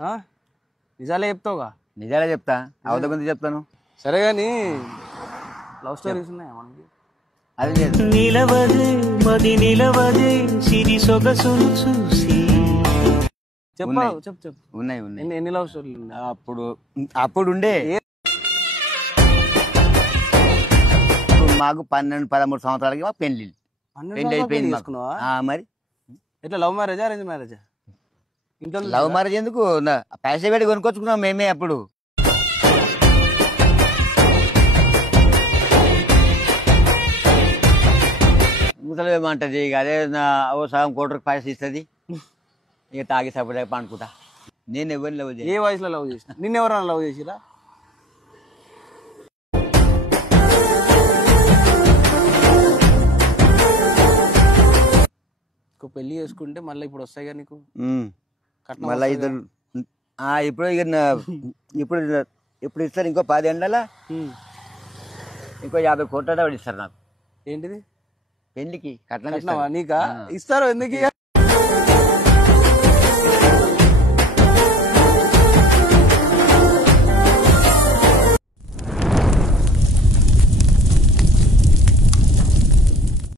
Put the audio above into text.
నిజాలే చెప్తావుగా? నిజాలే చెప్తా, అవతల గురించి చెప్తాను. సరే కానీ లవ్ స్టోరీస్ ఉన్నాయా మనకి? అది లేదు. నిలవదే మది నిలవదే సిరి సొగసును చూసి. చెప్పు చెప్పు చెప్పు. ఉన్నాయి. ఎన్ని లవ్ స్టోరీలు ఉన్నాయి? అప్పుడు ఉండే మాకు 12-13 సంవత్సరాలకి మా పెళ్లి అయిపోయింది మాకు. మరి ఎట్లా లవ్ మ్యారేజా అరేంజ్ మ్యారేజా? ఇంట్లో లవ్ మ్యారేజ్ ఎందుకు, పైసా పెట్టి కొనుక్కొచ్చుకున్నాం మేమే అప్పుడు. ముసలి ఏమంటది ఇక అదే ఓ సగం కోటరికి పైసలు ఇస్తుంది, ఇక తాగి సపరేట్ పండుకుంటా. నేను ఎవరిని లవ్ చేయ. ఏ వయసులో లవ్ చేసిన? నిన్నెవరన్నా లవ్ చేసిరా? పెళ్లి చేసుకుంటే మళ్ళీ ఇప్పుడు వస్తాయిగా నీకు మళ్ళీ ఇద్దరు. ఇప్పుడు ఇస్తారు ఇంకో 10 ఏళ్ళ ఇంకో 50 కోట్ల ఇస్తారు నాకు. ఏంటిది? పెళ్లికి కట్నం నీకా ఇస్తారు? ఎందుకు?